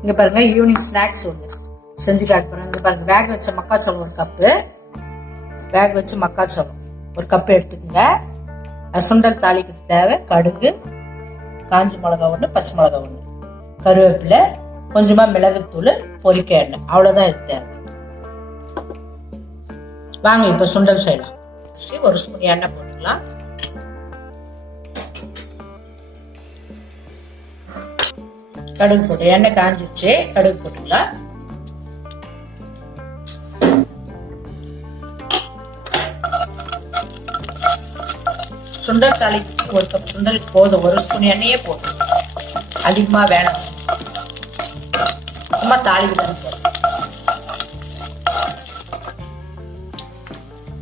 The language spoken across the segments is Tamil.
இங்கே பாருங்கள் ஈவினிங் ஸ்நாக்ஸ் ஒன்று செஞ்சு காட்ட போகிறேன். இங்கே பாருங்கள் வேக வச்ச மக்காச்சோளம் ஒரு கப்பு, வேக வச்சு மக்காச்சோளம் ஒரு கப்பு எடுத்துக்கோங்க. சுண்டல் தாளிக்கு தேவை கடுகு, காஞ்சி மிளகா ஒன்று, பச்சை மிளகா ஒன்று, கருவேப்பிலை, கொஞ்சமாக மிளகுத்தூள், பொரிக்க எண்ணெய், அவ்வளோதான் இது தேவை. வாங்க இப்போ சுண்டல் செய்யலாம். ஒரு ஸ்பூன் எண்ணெய் போட்டுக்கலாம். கடுகு போட்டு எண்ணெய் காஞ்சிச்சு, கடுகு போட்டுக்கலாம். சுண்டல் தாளி ஒரு கப் சுண்டலுக்கு போதும், ஒரு ஸ்பூன் எண்ணெயே போதும், அதிகமா வேணாம். சும்மா தாளிக்கு தான் போதும்.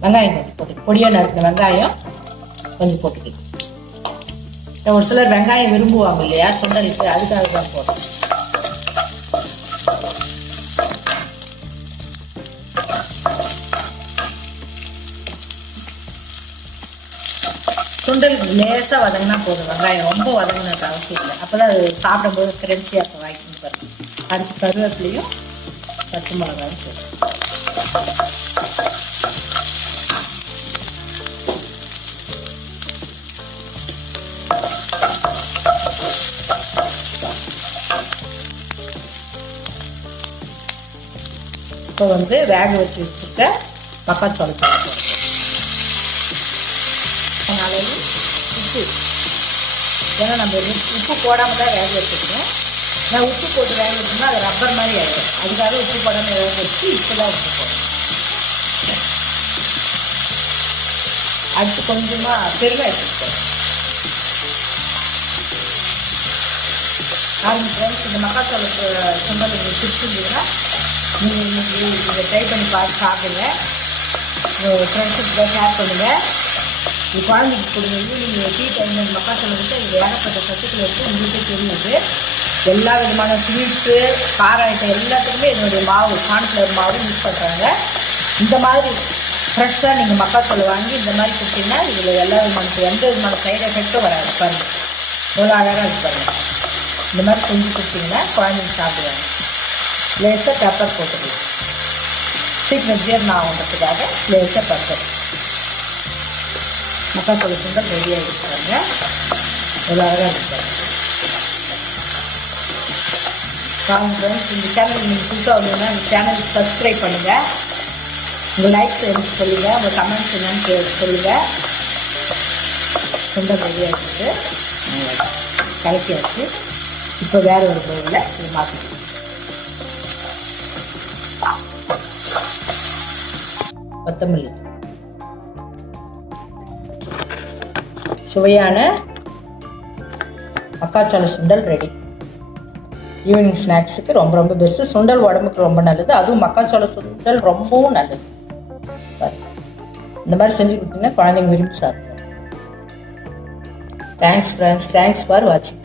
வெங்காயம் கொஞ்சம் போட்டு பொடியா நறுக்கிற வெங்காயம் கொஞ்சம் போட்டுக்கலாம். ஒரு சிலர் வெங்காயம் விரும்புவாங்க இல்லையா சுண்டலுக்கு, அதுக்காக தான் போடுறோம். சுண்டலுக்கு லேசாக வதங்கினா போதும், வெங்காயம் ரொம்ப வதங்கினதுக்கு அவசியம் இல்லை. அப்போதான் அது சாப்பிடும்போது கிரன்ச்சியாக இருக்கும், வாய்க்கு பாருங்க. அடுத்து கருவேப்பிலையும் பச்சை மிளகாயும் சேர்த்து இப்போ வேக வச்சு வச்சுக்க மக்காச்சோளத்தை நாளைக்கு உப்பு, ஏன்னா நம்ம உப்பு போடாமல் தான் வேக வச்சுக்கணும். நான் உப்பு போட்டு வேக வச்சோம்னா அது ரப்பர் மாதிரி ஆகிடும், அதுக்காக உப்பு போடாமல் வேக வச்சு இப்போ தான் உப்பு போடணும். அடுத்து கொஞ்சமாக பெருங்காயம் எடுத்துக்கணும். ஃப்ரெண்ட்ஸ், இந்த மக்காச்சோளத்து சுண்டல் உங்களுக்கு பிடிச்சிருந்ததுன்னா நீங்கள் இன்னைக்கு இதை ட்ரை பண்ணி பார்த்து சாப்பிடுங்க. உங்கள் ஃப்ரெண்ட்ஸுக்கு ஷேர் பண்ணுங்கள். இது குழந்தைக்கு கொடுங்க. நீங்கள் டீ டைம் மக்காச்சோளத்துக்கு இது ஏகப்பட்ட சத்துக்கள் இருக்குது, உங்களுக்கே தெரியுது. எல்லா விதமான ஸ்வீட்ஸு, கார ஐட்டம் எல்லாத்துக்குமே இதனுடைய மாவு, கார்ன்ஃப்ளவர் மாவு யூஸ் பண்ணுறாங்க. இந்த மாதிரி ஃப்ரெஷ்ஷாக நீங்கள் மக்காச்சோளம் வாங்கி இந்த மாதிரி கொடுத்தீங்கன்னா இதில் எல்லா விதமான எந்த விதமான சைடு எஃபெக்டும் வராது. பாருங்கள் எவ்வளோ அழகாக இது பாருங்கள். இந்த மாதிரி செஞ்சு கொடுத்தீங்கன்னா குழந்தைங்க சாப்பிடுவாங்க. லேசாக பெப்பர் போட்டுக்கலாம், சீக்கிரம் ஜீரணம் ஆகுன்றதுக்காக லேசாக பெப்பர். மக்காச்சோள சுண்டல் ரெடியாக இருக்காங்க. எவ்வளோ அழகாக இருக்காங்க. ஃப்ரெண்ட்ஸ், இந்த சேனல் நீங்கள் புதுசாக வந்தீங்கன்னா இந்த சேனலுக்கு சப்ஸ்கிரைப் பண்ணுங்கள். உங்கள் லைக்ஸ் எனக்கு சொல்லுங்கள், உங்கள் கமெண்ட்ஸ் என்னன்னு சொல்லுங்கள். சுண்டல் ரெடியாக இருக்குது, கலக்கியாச்சு. இப்போ வேறு ஒரு பவுலில் இது மாற்றிக்கலாம். கொத்தமல்லி, சுவையான மக்காச்சோள சுண்டல் ரெடி. ஈவினிங் ஸ்நாக்ஸுக்கு ரொம்ப ரொம்ப பெஸ்ட்டு. சுண்டல் உடம்புக்கு ரொம்ப நல்லது, அதுவும் மக்காச்சோள சுண்டல் ரொம்பவும் நல்லது. இந்த மாதிரி செஞ்சு கொடுத்தீங்கன்னா குழந்தைங்க விரும்பி சாப்பிடுவோம். தேங்க்ஸ் ஃப்ரெண்ட்ஸ், தேங்க்ஸ் ஃபார் வாட்சிங்.